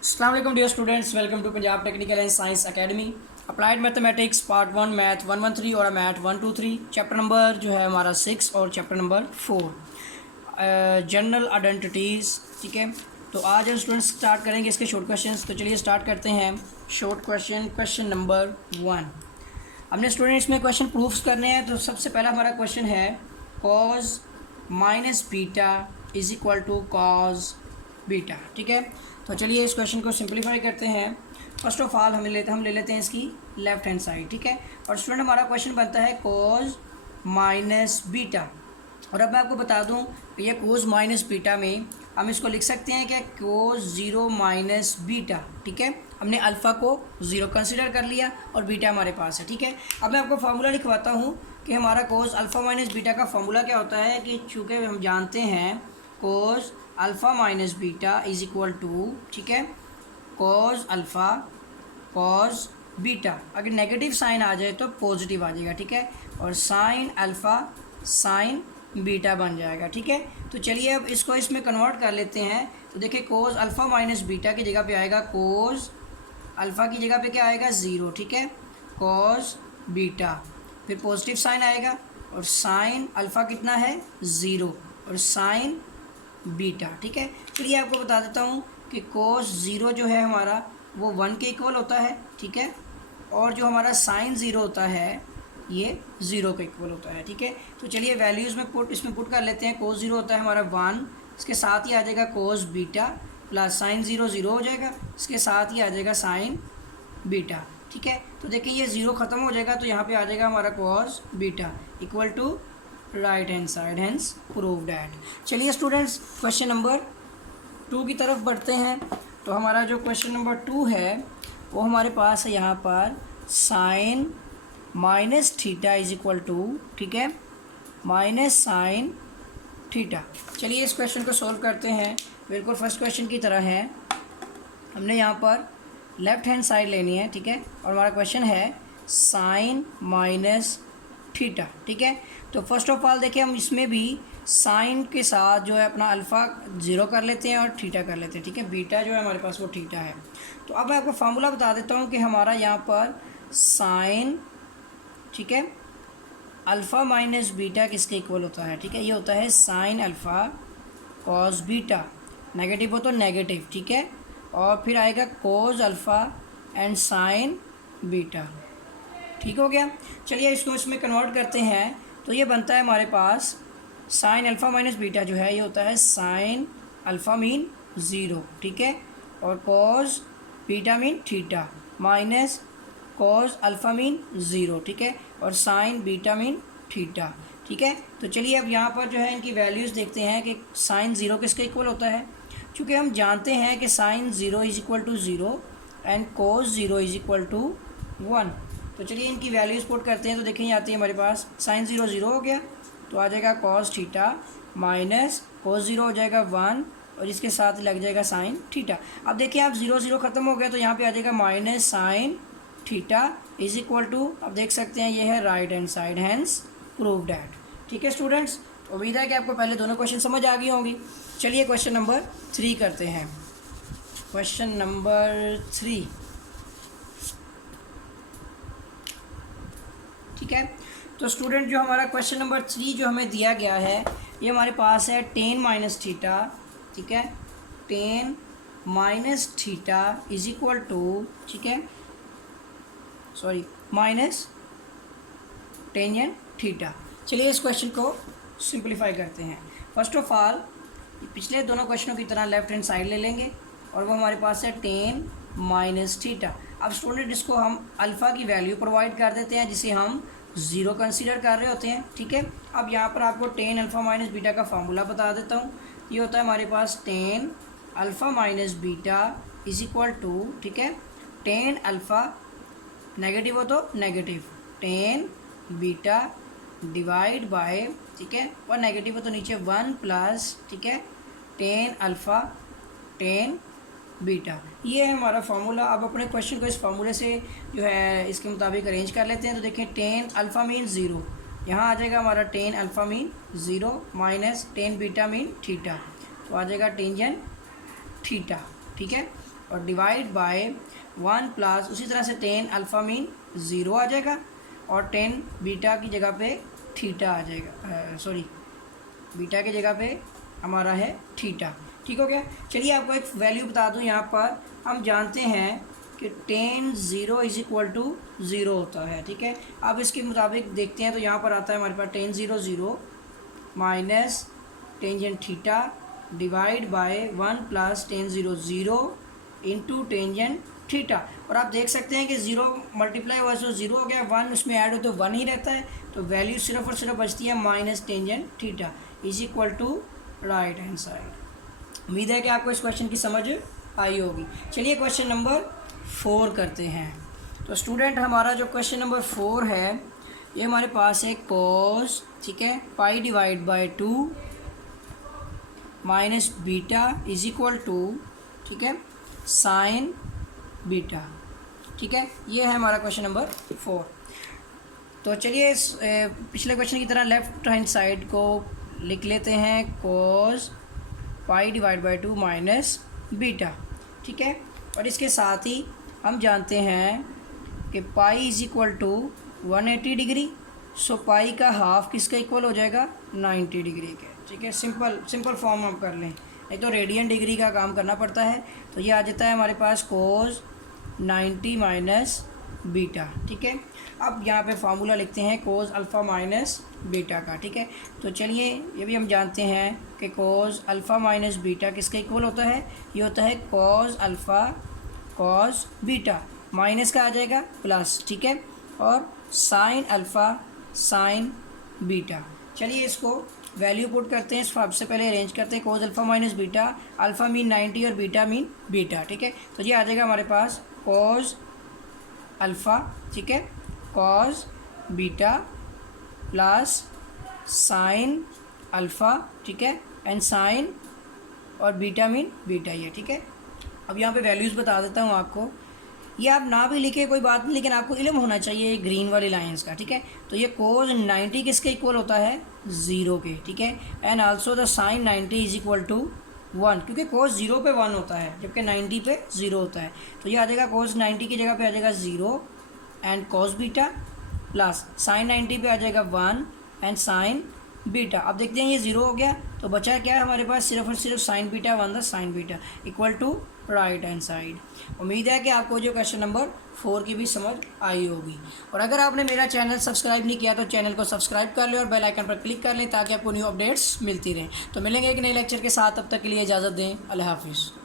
अस्सलाम वालेकुम dear students, welcome to Punjab technical and science academy. Applied mathematics part 1 math 113 और math 123, chapter number जो है हमारा 6 और चैप्टर नंबर 4 जनरल आइडेंटिटीज़। ठीक है, तो आज हम स्टूडेंट्स स्टार्ट करेंगे इसके शॉर्ट क्वेश्चंस। तो चलिए स्टार्ट करते हैं। Short question number 1। हमने स्टूडेंट इसमें क्वेश्चन प्रूफ्स करने हैं। तो सबसे पहला हमारा क्वेश्चन है cos minus beta is equal to cos beta. ठीक है, तो चलिए इस क्वेश्चन को सिंप्लीफाई करते हैं। फर्स्ट ऑफ ऑल हम ले लेते हैं इसकी लेफ्ट हैंड साइड। ठीक है, और स्टूडेंट हमारा क्वेश्चन बनता है कॉज माइनस बीटा। और अब मैं आपको बता दूं ये कोज माइनस बीटा में हम इसको लिख सकते हैं क्या, कोज 0 माइनस बीटा। ठीक है, हमने अल्फ़ा को 0 कंसिडर कर लिया और बीटा हमारे पास है। ठीक है, अब मैं आपको फार्मूला लिखवाता हूँ कि हमारा कोज अल्फ़ा माइनस बीटा का फार्मूला क्या होता है। कि चूँकि हम जानते हैं cos alpha minus beta is equal to, ठीक है, कॉज अल्फ़ा कॉज बीटा। अगर नेगेटिव साइन आ जाए तो पॉजिटिव आ जाएगा। ठीक है, और साइन अल्फ़ा साइन बीटा बन जाएगा। ठीक है, तो चलिए अब इसको इसमें कन्वर्ट कर लेते हैं। तो देखिए कोज अल्फ़ा माइनस बीटा की जगह पे आएगा कोज अल्फ़ा की जगह पे क्या आएगा 0। ठीक है, कॉज बीटा, फिर पॉजिटिव साइन आएगा और साइन अल्फ़ा कितना है 0 और साइन बीटा। ठीक है, चलिए आपको बता देता हूँ कि कोस 0 जो है हमारा वो 1 के इक्वल होता है। ठीक है, और जो हमारा साइन 0 होता है ये 0 के इक्वल होता है। ठीक है, तो चलिए वैल्यूज़ में इसमें पुट कर लेते हैं। कोस 0 होता है हमारा 1, इसके साथ ही आ जाएगा कोस बीटा प्लस साइन 0 0 हो जाएगा, इसके साथ ही आ जाएगा साइन बीटा। ठीक है, तो देखिए ये 0 ख़त्म हो जाएगा तो यहाँ पे आ जाएगा हमारा cos beta equal to right hand side, hence prove that. चलिए स्टूडेंट्स क्वेश्चन नंबर 2 की तरफ बढ़ते हैं। तो हमारा जो क्वेश्चन नंबर 2 है वो हमारे पास है यहाँ पर sine minus theta is equal to, ठीक है, माइनस साइन थीटा। चलिए इस क्वेश्चन को सॉल्व करते हैं। बिल्कुल फर्स्ट क्वेश्चन की तरह है। हमने यहाँ पर लेफ्ट हैंड साइड लेनी है। ठीक है, और हमारा क्वेश्चन है साइन माइनस थीटा। ठीक है, तो फर्स्ट ऑफ ऑल देखिए हम इसमें भी साइन के साथ जो है अपना अल्फ़ा 0 कर लेते हैं और थीटा कर लेते हैं। ठीक है, बीटा जो है हमारे पास वो थीटा है। तो अब मैं आपको फार्मूला बता देता हूँ कि हमारा यहाँ पर साइन, ठीक है, अल्फ़ा माइनस बीटा किसके इक्वल होता है। ठीक है, ये होता है sine alpha cos beta, negative हो तो नेगेटिव। ठीक है, और फिर आएगा कोज अल्फ़ा एंड साइन बीटा। ठीक हो गया, चलिए इसको इसमें कन्वर्ट करते हैं। तो ये बनता है हमारे पास साइन अल्फ़ा माइनस बीटा जो है ये होता है साइन अल्फ़ा मीन 0। ठीक है, और cos beta mean theta minus cos alpha mean 0। ठीक है, और साइन बीटा मीन थीटा। ठीक है, तो चलिए अब यहाँ पर जो है इनकी वैल्यूज़ देखते हैं कि साइन 0 किसके इक्वल होता है। चूँकि हम जानते हैं कि sine 0 is equal to 0 and cos 0 is equal to 1। तो चलिए इनकी वैल्यूज़ पुट करते हैं। तो देखिए आती है हमारे पास साइन 0 0 हो गया तो आ जाएगा कॉस थीटा माइनस कोस 0 हो जाएगा 1 और इसके साथ लग जाएगा साइन थीटा। अब देखिए आप 0 0 ख़त्म हो गया तो यहाँ पे आ जाएगा minus sine theta is equal to, अब देख सकते हैं ये है right hand side, hence prove that. ठीक है स्टूडेंट्स, उम्मीद है कि आपको पहले दोनों क्वेश्चन समझ आ गई होंगी। चलिए क्वेश्चन नंबर 3 करते हैं। क्वेश्चन नंबर 3, ठीक है, तो स्टूडेंट जो हमारा क्वेश्चन नंबर 3 जो हमें दिया गया है ये हमारे पास है टेन माइनस थीटा। ठीक है, tan minus theta is equal to, ठीक है, सॉरी माइनस टेंजेंट थीटा। चलिए इस क्वेश्चन को सिंप्लीफाई करते हैं। फर्स्ट ऑफ ऑल पिछले दोनों क्वेश्चनों की तरह लेफ्ट हैंड साइड ले लेंगे और वो हमारे पास है टेन माइनस थीटा। अब स्टूडेंट इसको हम अल्फ़ा की वैल्यू प्रोवाइड कर देते हैं जिसे हम 0 कंसीडर कर रहे होते हैं। ठीक है, अब यहाँ पर आपको टेन अल्फ़ा माइनस बीटा का फार्मूला बता देता हूँ। ये होता है हमारे पास tan alpha minus beta is equal to, ठीक है, टेन अल्फ़ा नेगेटिव हो तो negative tan beta divide by, ठीक है, और नेगेटिव हो तो नीचे 1 प्लस, ठीक है, टेन अल्फ़ा टेन बीटा। ये है हमारा फार्मूला। अब अपने क्वेश्चन को इस फार्मूले से जो है इसके मुताबिक अरेंज कर लेते हैं। तो देखें टेन अल्फ़ा मीन 0, यहाँ आ जाएगा हमारा tan alpha mean 0 minus tan beta mean theta, तो आ जाएगा टेंजेंट थीटा। ठीक है, और डिवाइड बाय 1 प्लस उसी तरह से टेन अल्फ़ा मीन 0 आ जाएगा और टेन बीटा की जगह पे थीटा आ जाएगा, सॉरी बीटा की जगह पे हमारा है थीटा। ठीक हो गया। चलिए आपको एक वैल्यू बता दूं, यहाँ पर हम जानते हैं कि टेन 0 इज इक्वल टू 0 होता है। ठीक है, अब इसके मुताबिक देखते हैं तो यहाँ पर आता है हमारे पास tan 0 0 minus tangent theta divide by 1 plus tan 0 0 into tangent theta. और आप देख सकते हैं कि 0 मल्टीप्लाई हुआ तो 0 हो गया, 1 उसमें ऐड हो तो 1 ही रहता है, तो वैल्यू सिर्फ और सिर्फ बचती है minus tangent theta is equal to right hand side. उम्मीद है कि आपको इस क्वेश्चन की समझ आई होगी। चलिए क्वेश्चन नंबर 4 करते हैं। तो स्टूडेंट हमारा जो क्वेश्चन नंबर 4 है ये हमारे पास है कॉस, ठीक है, pi divide by 2 minus beta is equal to, ठीक है, साइन बीटा। ठीक है, ये है हमारा क्वेश्चन नंबर 4। तो चलिए इस पिछले क्वेश्चन की तरह लेफ्ट हैंड साइड को लिख लेते हैं cos pi divide by 2 minus beta. ठीक है, और इसके साथ ही हम जानते हैं कि pi is equal to 180 degree, so pi का हाफ किसका इक्वल हो जाएगा 90 डिग्री के। ठीक है, सिंपल फॉर्म हम कर लें, नहीं तो रेडियन डिग्री का काम करना पड़ता है। तो ये आ जाता है हमारे पास कोस 90 माइनस बीटा। ठीक है, अब यहाँ पे फार्मूला लिखते हैं कोस अल्फ़ा माइनस बीटा का। ठीक है, तो चलिए ये भी हम जानते हैं कि कोस अल्फ़ा माइनस बीटा किसका इक्वल होता है, ये होता है cos alpha cos beta, minus का आ जाएगा प्लस। ठीक है, और साइन अल्फ़ा साइन बीटा। चलिए इसको वैल्यू पुट करते हैं, सबसे पहले अरेंज करते हैं cos alpha minus beta, alpha mean 90 और बीटा मीन बीटा। ठीक है, तो ये आ जाएगा हमारे पास कोस अल्फ़ा, ठीक है, cos beta plus sine alpha, ठीक है, एंड साइन और बीटा मीन बीटा ही है। ठीक है, अब यहाँ पे वैल्यूज़ बता देता हूँ आपको, ये आप ना भी लिखे कोई बात नहीं, लेकिन आपको इल्म होना चाहिए ग्रीन वाली लाइंस का। ठीक है, तो ये कोस 90 किसके इक्वल होता है 0 के। ठीक है, and also the sine 90 is equal to 1, क्योंकि कोस 0 पे 1 होता है जबकि 90 पे 0 होता है। तो ये आ जाएगा कोस 90 की जगह पे आ जाएगा 0 and cos beta plus sign 90 पे आ जाएगा 1 एंड साइन बीटा। अब देखते हैं ये 0 हो गया तो बचा क्या है हमारे पास, सिर्फ और सिर्फ sine beta 1 the sine beta equal to right hand side. उम्मीद है कि आपको जो क्वेश्चन नंबर 4 की भी समझ आई होगी। और अगर आपने मेरा चैनल सब्सक्राइब नहीं किया तो चैनल को सब्सक्राइब कर लें और बेल आइकन पर क्लिक कर लें ताकि आपको न्यू अपडेट्स मिलती रहें। तो मिलेंगे एक नए लेक्चर के साथ, तब तक के लिए इजाज़त दें, अल्लाह हाफिज़।